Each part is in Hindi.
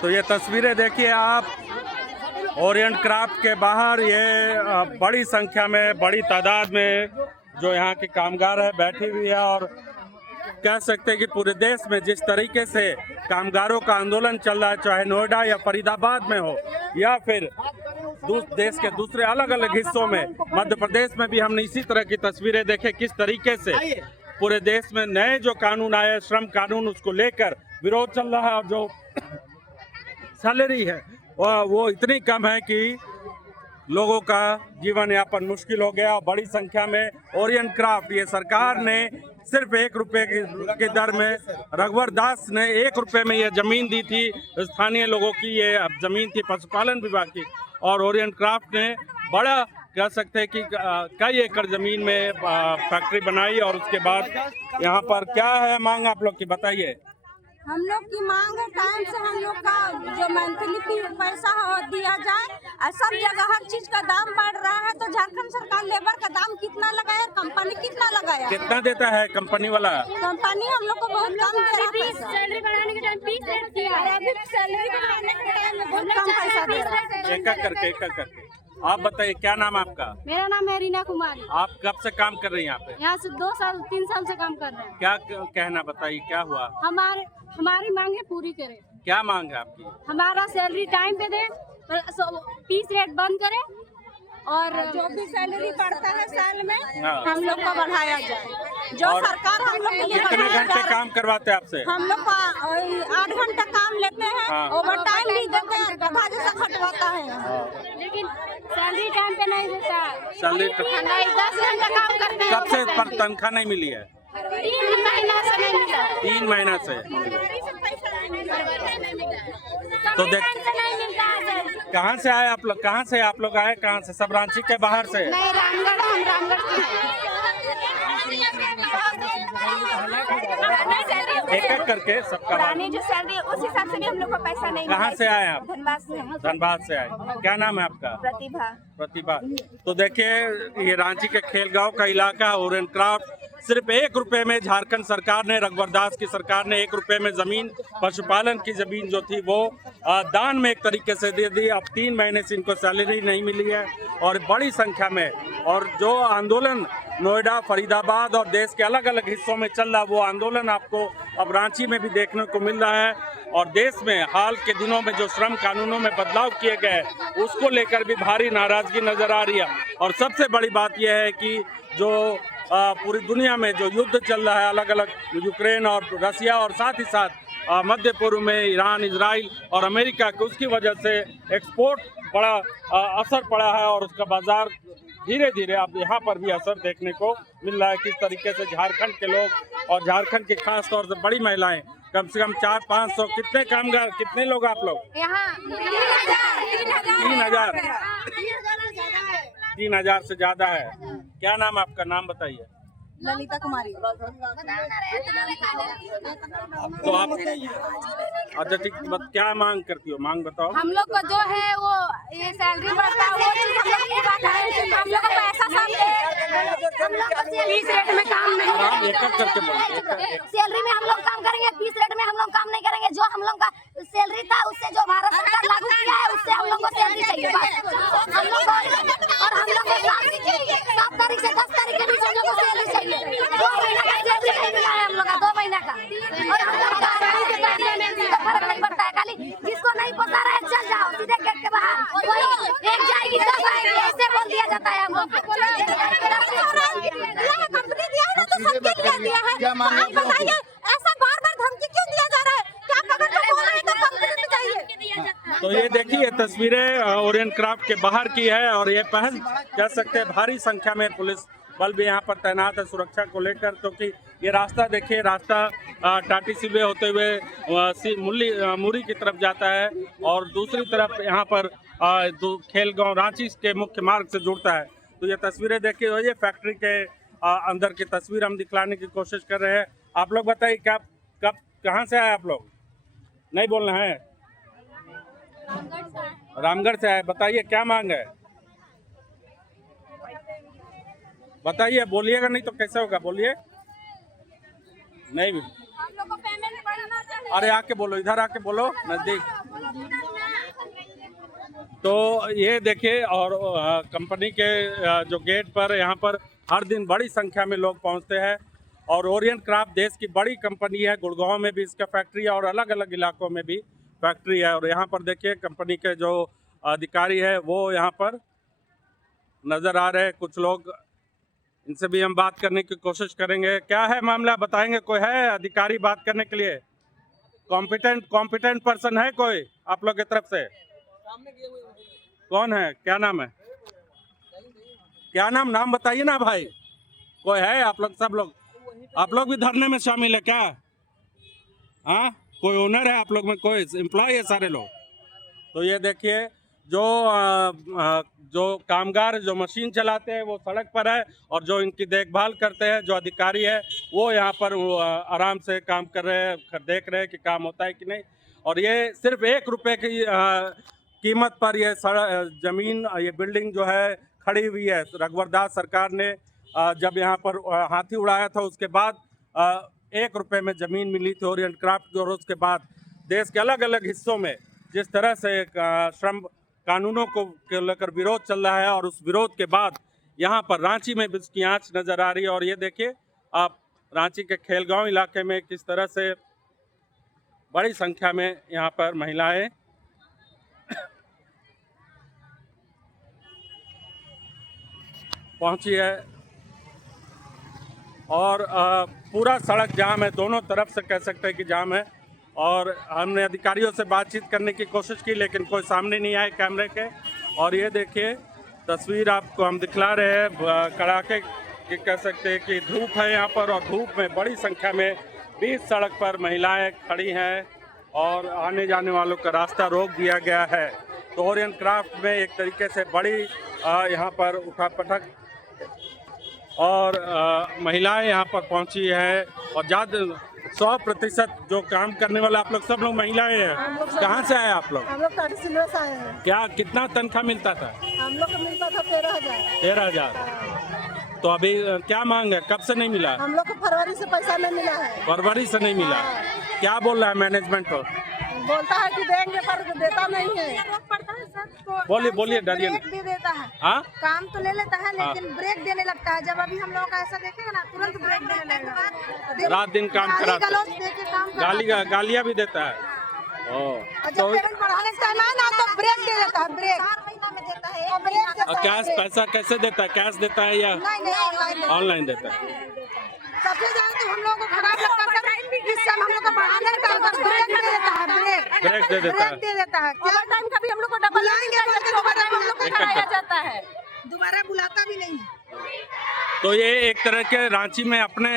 तो ये तस्वीरें देखिए आप ओरिएंट क्राफ्ट के बाहर, ये बड़ी संख्या में, बड़ी तादाद में जो यहाँ के कामगार है बैठी हुई है। और कह सकते हैं कि पूरे देश में जिस तरीके से कामगारों का आंदोलन चल रहा है, चाहे नोएडा या फरीदाबाद में हो या फिर देश के दूसरे अलग अलग हिस्सों में, मध्य प्रदेश में भी हमने इसी तरह की तस्वीरें देखे किस तरीके से पूरे देश में नए जो कानून आए, श्रम कानून, उसको लेकर विरोध चल रहा है। और जो सैलरी है वो इतनी कम है कि लोगों का जीवन यापन मुश्किल हो गया। और बड़ी संख्या में ओरिएंट क्राफ्ट, ये सरकार ने सिर्फ 1 रुपये के दर में, रघुवर दास ने 1 रुपये में ये जमीन दी थी स्थानीय लोगों की। ये जमीन थी पशुपालन विभाग की, और ओरिएंट क्राफ्ट ने बड़ा कह सकते हैं कि कई एकड़ जमीन में फैक्ट्री बनाई। और उसके बाद यहाँ पर क्या है मांग आप लोग की, बताइए। हम लोग की मांग है टाइम से हम लोग का जो मंथली पैसा दिया जाए। और सब जगह हर चीज का दाम बढ़ रहा है, तो झारखंड सरकार लेबर का दाम कितना लगाया, कंपनी कितना लगाया, कितना देता है कंपनी वाला? कंपनी हम लोग को बहुत कम दे रहा है। सैलरी बढ़ाने के टाइम सैलरी बढ़ाने के टाइम में बहुत कम पैसा दे रहा है। एक करके आप बताइए, क्या नाम है आपका? मेरा नाम है रीना कुमारी। आप कब से काम कर रही हैं यहाँ पे? यहाँ से 2 साल 3 साल से काम कर रहे हैं। क्या कहना, बताइए क्या हुआ? हमारी मांगे पूरी करें। क्या मांग है आपकी? हमारा सैलरी टाइम पे दे, फीस रेट बंद करें, और जो भी सैलरी पड़ता है साल में हम लोग को बढ़ाया जाए। जो सरकार हम लोग के लिए कितने घंटे काम करवाते हैं आपसे? हम लोग 8 घंटा काम लेते हैं, ओवर टाइम भी देते हैं, गधा जैसा खटवाता है, लेकिन सैलरी टाइम पे नहीं देता। सैलरी 10 घंटा काम करते हैं। कब से तनख्वाह नहीं मिली है? 3 महीना से नहीं मिला। 3 महीना से। तो देख, कहाँ से आए आप लोग? कहाँ से आप लोग आए? कहाँ से? सब रांची के बाहर से? नहीं, रामगढ़, हम रामगढ़ के। एक करके सबका जो सैलरी है उस हिसाब से भी हम लोग को पैसा नहीं। कहाँ से आए आप? धनबाद से। धनबाद से आए। क्या नाम है आपका? प्रतिभा। तो देखिए, ये रांची के खेलगांव का इलाका, ओरिएंट क्राफ्ट, सिर्फ 1 रुपये में झारखंड सरकार ने, रघुवर दास की सरकार ने 1 रुपये में जमीन, पशुपालन की जमीन जो थी वो दान में एक तरीके से दे दी। अब 3 महीने से इनको सैलरी नहीं मिली है, और बड़ी संख्या में, और जो आंदोलन नोएडा, फरीदाबाद और देश के अलग अलग हिस्सों में चल रहा, वो आंदोलन आपको अब रांची में भी देखने को मिल रहा है। और देश में हाल के दिनों में जो श्रम कानूनों में बदलाव किए गए, उसको लेकर भी भारी नाराजगी नजर आ रही है। और सबसे बड़ी बात यह है कि जो पूरी दुनिया में जो युद्ध चल रहा है, अलग अलग यूक्रेन और रसिया, और साथ ही साथ मध्य पूर्व में ईरान, इजराइल और अमेरिका की, उसकी वजह से एक्सपोर्ट बड़ा असर पड़ा है। और उसका बाजार धीरे धीरे अब यहाँ पर भी असर देखने को मिल रहा है। किस तरीके से झारखंड के लोग, और झारखंड के खास तौर से बड़ी महिलाएं, कम से कम 400-500, कितने कामगार, कितने लोग आप लोग? 3,000 से ज्यादा है। क्या नाम आपका? नाम बताइए। ललिता कुमारी। तो आप अच्छा ठीक, क्या मांग करती हो? मांग बताओ। हम लोग को जो है वो ये सैलरी बढ़ता है, वो चीज हम लोग पूरा करें। हम लोग को पैसा सब हम लोग को फीस रेट में काम नहीं, एक करके बोलो। सैलरी में हम लोग काम करेंगे, फीस रेट में हम लोग काम नहीं करेंगे। जो हम लोग का सैलरी था उससे जो भारत सरकार लागू किया है, उससे हम लोग को सैलरी चाहिए बस। हम लोग को, और हम लोग को 7 तारीख से 10 तारीख के बीच हम लोग को सैलरी चाहिए। 2 महीना का सैलरी नहीं मिला है हम लोग का, 2 महीना का। और हम लोग का फर्क नहीं पड़ता है, खाली जिसको नहीं पता रहे चल जाओ सीधे गेट के बाहर, एक जाएगी 10 आएगी, ऐसे बोल दिया जाता है हम लोग को। कंपनी दिया है ना, तो सबके लिए दिया है। आप बताइए, ऐसा बार-बार धमकी क्यों दिया जा रहा है? क्या अगर जो बोल रहे हैं तो कंपनी में चाहिए। तो ये देखिए, तस्वीरें ओरिएंट क्राफ्ट के बाहर की है। और ये पहल कह सकते हैं, भारी संख्या में पुलिस बल भी यहाँ पर तैनात है सुरक्षा को लेकर। क्योंकि ये रास्ता देखिए, रास्ता टाटी सिलवे होते हुए मुरी की तरफ जाता है, और दूसरी तरफ यहाँ पर खेलगांव रांची के मुख्य मार्ग से जुड़ता है। तो ये तस्वीरें देखिए, ये फैक्ट्री के अंदर की तस्वीर हम दिखलाने की कोशिश कर रहे हैं। आप लोग बताइए, कब कहाँ से आए आप लोग? नहीं बोलना है। रामगढ़ से आए। बताइए क्या मांग है, बताइए। बोलिएगा नहीं तो कैसे होगा, बोलिए। नहीं भी, हम लोग को पेमेंट बढ़ाना चाहिए। अरे आके बोलो, इधर आके बोलो, नजदीक। तो ये देखिए, और कंपनी के जो गेट पर यहाँ पर हर दिन बड़ी संख्या में लोग पहुँचते हैं। और ओरिएंट क्राफ्ट देश की बड़ी कंपनी है, गुड़गांव में भी इसका फैक्ट्री है और अलग अलग इलाकों में भी फैक्ट्री है। और यहाँ पर देखिए कंपनी के जो अधिकारी है वो यहाँ पर नज़र आ रहे हैं। कुछ लोग, इनसे भी हम बात करने की कोशिश करेंगे। क्या है मामला, बताएंगे? कोई है अधिकारी बात करने के लिए? कॉम्पिटेंट पर्सन है कोई आप लोग की तरफ से? कौन है, क्या नाम है? क्या नाम बताइए ना भाई। कोई है आप लोग? सब लोग, आप लोग भी धरने में शामिल है क्या? हाँ, कोई ओनर है आप लोग में? कोई एम्प्लॉय है? सारे लोग? तो ये देखिए, जो कामगार जो मशीन चलाते हैं वो सड़क पर है, और जो इनकी देखभाल करते हैं जो अधिकारी है वो यहाँ पर आराम से काम कर रहे हैं, देख रहे हैं कि काम होता है कि नहीं। और ये सिर्फ 1 रुपये की कीमत पर ये जमीन, ये बिल्डिंग जो है खड़ी हुई है। रघुवर दास सरकार ने जब यहाँ पर हाथी उड़ाया था उसके बाद 1 रुपये में ज़मीन मिली थी ओरिएंट क्राफ्ट की। और उसके बाद देश के अलग अलग हिस्सों में जिस तरह से श्रम कानूनों को लेकर विरोध चल रहा है, और उस विरोध के बाद यहाँ पर रांची में भी इसकी आँच नज़र आ रही है। और ये देखिए आप रांची के खेलगांव इलाके में किस तरह से बड़ी संख्या में यहाँ पर महिलाएं पहुँची है। और पूरा सड़क जाम है, दोनों तरफ से कह सकते हैं कि जाम है। और हमने अधिकारियों से बातचीत करने की कोशिश की लेकिन कोई सामने नहीं आए कैमरे के। और ये देखिए तस्वीर आपको हम दिखला रहे हैं, कड़ाके की कह सकते हैं कि धूप है यहाँ पर। और धूप में बड़ी संख्या में बीच सड़क पर महिलाएं खड़ी हैं और आने जाने वालों का रास्ता रोक दिया गया है। तो ओरिएंट क्राफ्ट में एक तरीके से बड़ी यहाँ पर उठापटक और महिलाएं यहाँ पर पहुँची है। और ज़्यादा 100% जो काम करने वाले आप लोग सब लोग महिलाएं हैं। कहाँ से आए आप लोग? हम लोग काटीसिलवा से आए हैं। क्या कितना तनख्वाह मिलता था? हम लोग को मिलता था 13,000। 13,000। तो अभी क्या मांग है, कब से नहीं मिला? हम लोग को फरवरी से पैसा नहीं मिला है। फरवरी से नहीं मिला? क्या बोल रहा है मैनेजमेंट को? बोलता है कि देंगे पर देता नहीं है। बोलिए डरिए। ब्रेक दे देता है। हाँ, काम तो ले लेता है लेकिन ब्रेक देने लगता है। जब अभी हम लोग का ऐसा देखेगा ना तुरंत ब्रेक देने लगेगा। रात दिन काम कराता है, गालियाँ भी देता है। जब पेरेंट पढ़ाने का टाइम आए ना तो ब्रेक दे देता है। ब्रेक 4 महीना में देता है। और कैश पैसा कैसे देता है? कैश देता है या ऑनलाइन देता है? सबसे ज्यादा तो हम लोग को खराब लगता है इस समय हम लोग को बढ़ाने का ब्रेक दे देता है। ब्रेक दे देता है। दे देता है। क्या टाइम का भी हम लोग को डबल हम लोग को कराया जाता है, दोबारा बुलाता भी नहीं। तो ये एक तरह के रांची में अपने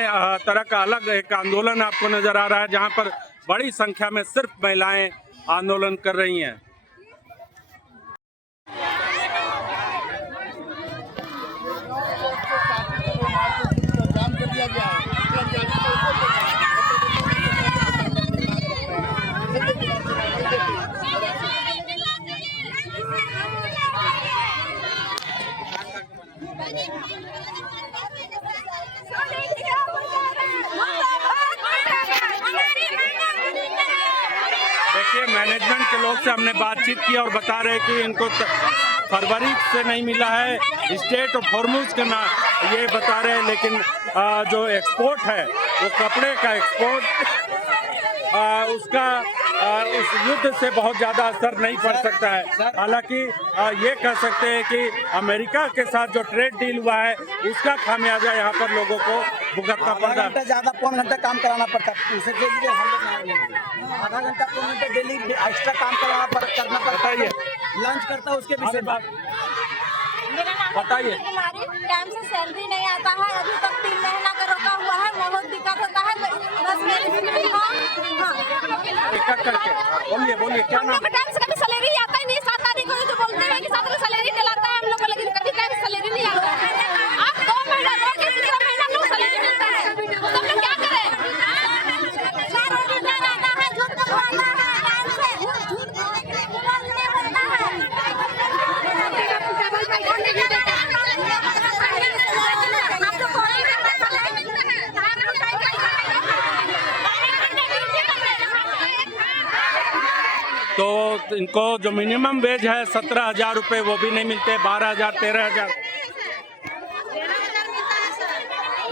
तरह का अलग एक आंदोलन आपको नजर आ रहा है जहां पर बड़ी संख्या में सिर्फ महिलाएं आंदोलन कर रही हैं। देखिए मैनेजमेंट के लोग से हमने बातचीत की और बता रहे कि इनको फरवरी से नहीं मिला है। स्टेट ऑफ हॉर्मुज का ना ये बता रहे हैं, लेकिन जो एक्सपोर्ट है वो कपड़े का एक्सपोर्ट उसका उस युद्ध से बहुत ज़्यादा असर नहीं पड़ सकता है। हालांकि ये कह सकते हैं कि अमेरिका के साथ जो ट्रेड डील हुआ है उसका खामियाजा यहाँ पर लोगों को भुगतना पड़ रहा है। ज़्यादा 5 घंटा काम कराना पड़ता है। उसे आधा घंटा 5 घंटा डेली एक्स्ट्रा काम करना पड़ता है। लंच करता है उसके विषय बात बताइए। टाइम से सैलरी नहीं आता है, अभी तक 3 महीना का रोका हुआ है, बहुत दिक्कत होता है। एक करके बोलिए क्या नाम? टाइम से कभी सैलरी आता ही नहीं। 7 तारीख को जो बोलते हैं कि 7 को सैलरी दिलाता है हम लोग को, लेकिन कभी टाइम सैलरी नहीं आता है। आप 2 महीना रोक के 3 महीना लोग सैलरी मिलता है, तो हम लोग क्या करें? झूठ बोलना है, टाइम से झूठ तो इनको जो मिनिमम वेज है 17,000 रुपये वो भी नहीं मिलते, 12,000 13,000।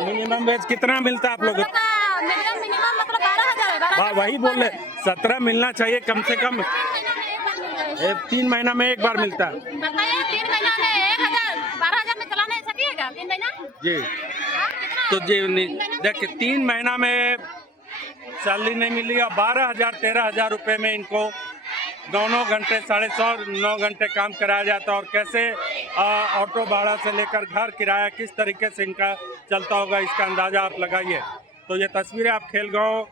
मिनिमम वेज कितना मिलता है आप लोगों को? मिनिमम मतलब 12,000 वही बोल रहे 17 मिलना चाहिए कम से कम। 3 महीना में एक बार मिलता है। बताइए 3 महीना में 1,000 12,000 में चला नहीं सकिएगा 3 महीना जी। तो जी देखिए 3 महीना में सैलरी नहीं मिली और 12,000 13,000 रुपये में इनको 9 घंटे 6.5 9 घंटे काम कराया जाता है। और कैसे ऑटो भाड़ा से लेकर घर किराया किस तरीके से इनका चलता होगा इसका अंदाज़ा आप लगाइए। तो ये तस्वीरें आप खेलगांव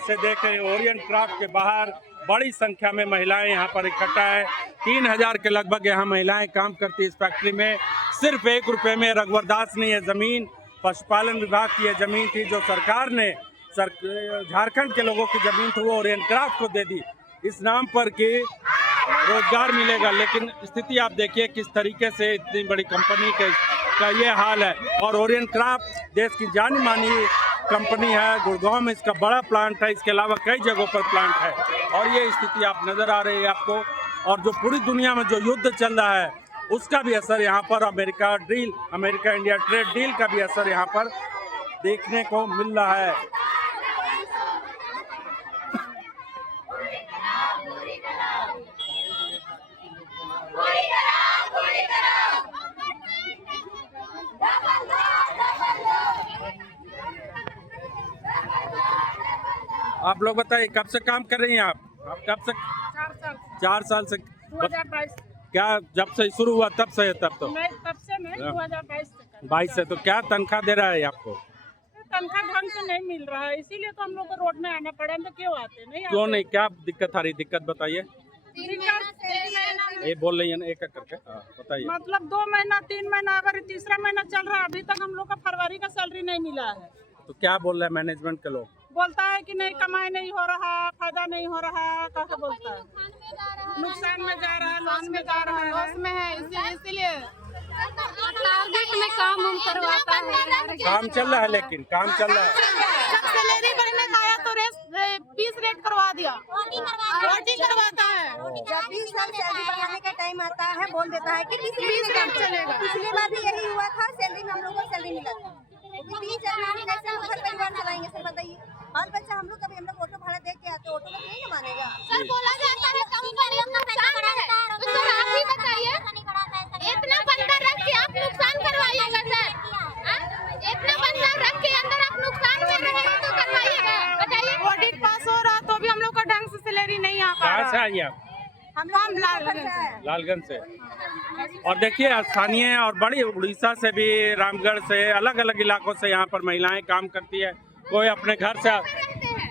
से देख रहे हैं। ओरिएंट क्राफ्ट के बाहर बड़ी संख्या में महिलाएं यहाँ पर इकट्ठा है। 3,000 के लगभग यहाँ महिलाएं काम करती है इस फैक्ट्री में। सिर्फ 1 रुपये में रघुवरदास ने ये ज़मीन, पशुपालन विभाग की ये ज़मीन थी जो सरकार ने झारखंड के लोगों की ज़मीन थी वो ओरिएंट क्राफ्ट को दे दी इस नाम पर कि रोजगार मिलेगा। लेकिन स्थिति आप देखिए किस तरीके से इतनी बड़ी कंपनी का ये हाल है। और ओरिएंट क्राफ्ट देश की जानी मानी कंपनी है। गुड़गांव में इसका बड़ा प्लांट है, इसके अलावा कई जगहों पर प्लांट है। और ये स्थिति आप नज़र आ रही है आपको। और जो पूरी दुनिया में जो युद्ध चल रहा है उसका भी असर यहाँ पर, अमेरिका इंडिया ट्रेड डील का भी असर यहाँ पर देखने को मिल रहा है। आप लोग बताइए कब से काम कर रही हैं आप कब से? 4 साल से। 2022 क्या जब से शुरू हुआ तब से? तब तो तब से मैं 22 से। तो क्या तनख्वाह दे रहा है आपको? तनख्वाह ढंग से नहीं मिल रहा है, इसीलिए तो हम लोग को रोड में आना पड़ा। तो क्यों आते नहीं? क्यों नहीं? क्या दिक्कत आ रही? दिक्कत बताइए। ये बोल रही है ना एक एक करके, बताइए। मतलब 2 महीना 3 महीना, अगर तीसरा महीना चल रहा है, अभी तक हम लोग का फरवरी का सैलरी नहीं मिला है। तो क्या बोल रहे हैं मैनेजमेंट के लोग? बोलता है कि नहीं कमाई नहीं हो रहा, फायदा नहीं हो रहा, कैसे बोलता है? नुकसान में जा रहा है, लॉस में जा रहा है, लॉस में है, इसीलिए टारगेट में काम हम करवाता है। काम चल रहा है, लेकिन काम चल रहा है। जब सैलरी बढ़ने का आया तो फीस रेट करवा दिया, रोटी करवाता है। जब भी सैलरी बढ़ाने का टाइम आता है बोल देता है कि फीस रेट चलेगा। पिछली बार भी यही हुआ था, सैलरी में हम लोग को सैलरी मिला था। कैसे हम घर परिवार चलाएंगे सर बताइए? बाल बच्चा हम लोग कभी हम लोग ऑटो भाड़ा दे के आते, ऑटो में नहीं मानेगा। सर बोला जाता है कंपनियों का नुकसान है, तो सर आप ही बताइए इतना बंदा रख के आप नुकसान करवाइएगा सर? इतना बंदा रख के अंदर आप नुकसान में रहेगा तो करवाइएगा? बताइए। ऑडिट पास हो रहा तो भी हम लोग का ढंग से सैलरी नहीं आ पा कहाँ से रहा। आई आप? हम लालगंज से। और देखिए स्थानीय और बड़ी उड़ीसा से भी, रामगढ़ से, अलग अलग इलाकों से यहाँ पर महिलाएं काम करती है। कोई अपने घर से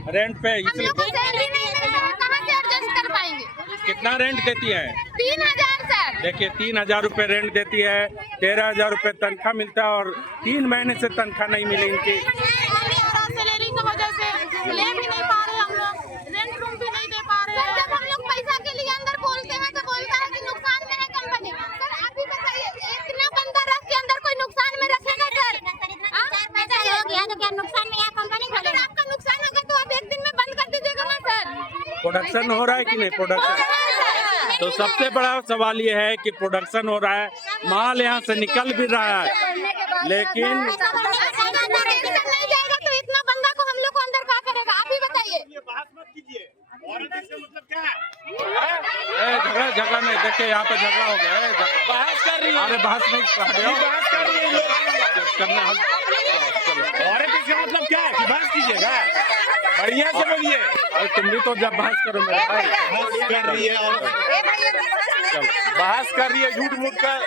रेंट पे, इसलिए सैलरी नहीं मिलेगा, कहाँ से एडजस्ट कर पाएंगे? कितना रेंट देती है? 3,000 सर। देखिए 3,000 रुपये रेंट देती है, 13,000 रुपये तनख्वाह मिलता है और 3 महीने से तनख्वाह नहीं मिली इनकी। सैलरी की वजह से ले भी नहीं पा रहे हम लोग, रेंट रूम भी नहीं दे पा रहे हैं। जब हम लोग पैसा के लिए अंदर बोलते हैं तो बोलता है कि नुकसान में है कंपनी। सर आप ही बताइए इतना बंदा रख के अंदर कोई नुकसान में रखेगा सर? पैसा हो गया तो क्या नुकसान में या कंपनी? अगर आपका नुकसान होगा तो आप 1 दिन में बंद कर दीजिएगा ना सर? प्रोडक्शन हो रहा है कि नहीं? प्रोडक्शन तो सबसे बड़ा सवाल ये है कि प्रोडक्शन हो रहा है, माल यहाँ से निकल भी रहा है, लेकिन नहीं जाएगा तो इतना बंदा को हम लोग को अंदर क्या करेगा? आप ही बताइए। झगड़ा नहीं, देखिए यहाँ पे झगड़ा हो गया है। बहस कर रही है। अरे बहस नहीं करना हम। औरत इसका मतलब क्या है कि बहस कीजिएगा? बढ़िया से बोलिए। अरे तुम भी तो जब बहस करो मेरे भाई। बहस कर रही है और बहस कर रही है झूठ मूठ कर।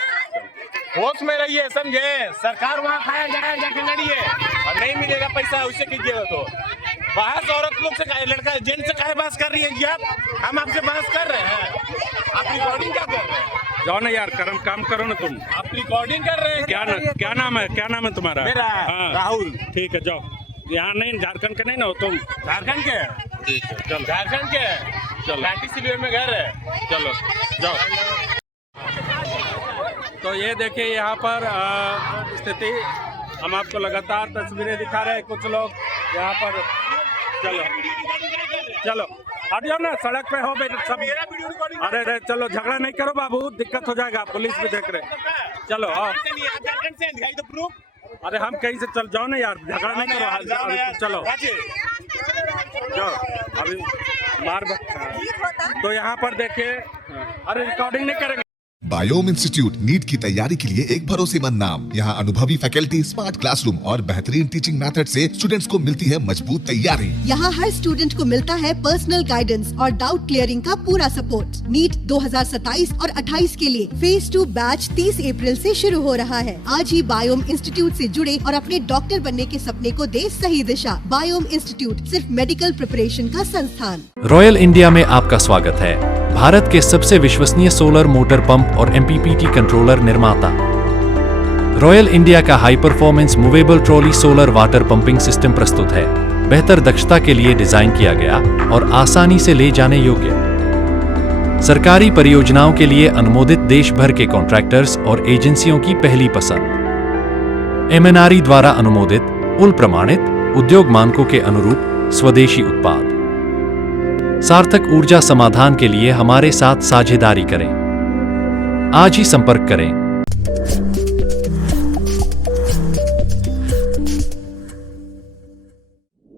होश में रहिए, समझे? सरकार वहाँ खाया जाए, जाके लड़िए और नहीं मिलेगा पैसा उससे कीजिएगा। तो बहस औरत लोग से काहे, लड़का जेंट्स से काहे बहस कर रही है जी आप? हम आपसे बहस कर रहे हैं, आप रिकॉर्डिंग क्या कर रहे हैं? जाओ ना यार, काम करो ना तुम। आप रिकॉर्डिंग कर रहे हैं। क्या नाम है तुम्हारा? मेरा राहुल। ठीक है जाओ। यहाँ नहीं, झारखंड के नहीं ना हो तुम? झारखंड के? ठीक है चलो। झारखंड के? चलो। लाठी सिलवे में घर है। चलो जाओ। तो ये देखिए यहाँ पर स्थिति, हम आपको लगातार तस्वीरें दिखा रहे हैं। कुछ लोग यहाँ पर, चलो हट जाओ ना, सड़क पे हो बेटा सब। मेरा वीडियो रिकॉर्डिंग अरे अरे चलो झगड़ा नहीं करो बाबू, दिक्कत हो जाएगा, पुलिस भी देख रहे। चलो आओ। नहीं आप झारखंड से हैं, दिखाई तो प्रूफ। अरे हम कहीं से चल जाओ ना यार, झगड़ा नहीं करो। अभी चलो जाओ, अभी मार तो यहाँ पर देखिए। अरे रिकॉर्डिंग नहीं करेंगे। बायोम इंस्टीट्यूट नीट की तैयारी के लिए एक भरोसेमंद नाम। यहाँ अनुभवी फैकल्टी, स्मार्ट क्लासरूम और बेहतरीन टीचिंग मेथड से स्टूडेंट्स को मिलती है मजबूत तैयारी। यहाँ हर स्टूडेंट को मिलता है पर्सनल गाइडेंस और डाउट क्लियरिंग का पूरा सपोर्ट। नीट 2027 और 28 के लिए फेज 2 बैच 30 अप्रैल से शुरू हो रहा है। आज ही बायोम इंस्टीट्यूट से जुड़े और अपने डॉक्टर बनने के सपने को दे सही दिशा। बायोम इंस्टीट्यूट सिर्फ मेडिकल प्रिपरेशन का संस्थान। रॉयल इंडिया में आपका स्वागत है। भारत के सबसे विश्वसनीय सोलर मोटर पंप और MPPT कंट्रोलर निर्माता। रॉयल इंडिया का high performance movable trolley solar water pumping system प्रस्तुत है। बेहतर दक्षता के लिए डिजाइन किया गया और आसानी से ले जाने योग्य। सरकारी परियोजनाओं के लिए अनुमोदित देश भर के कॉन्ट्रैक्टर्स और एजेंसियों की पहली पसंद। MNRE द्वारा अनुमोदित, उल प्रमाणित, उद्योग मानकों के अनुरूप स्वदेशी उत्पाद। सार्थक ऊर्जा समाधान के लिए हमारे साथ साझेदारी करें। आज ही संपर्क करें।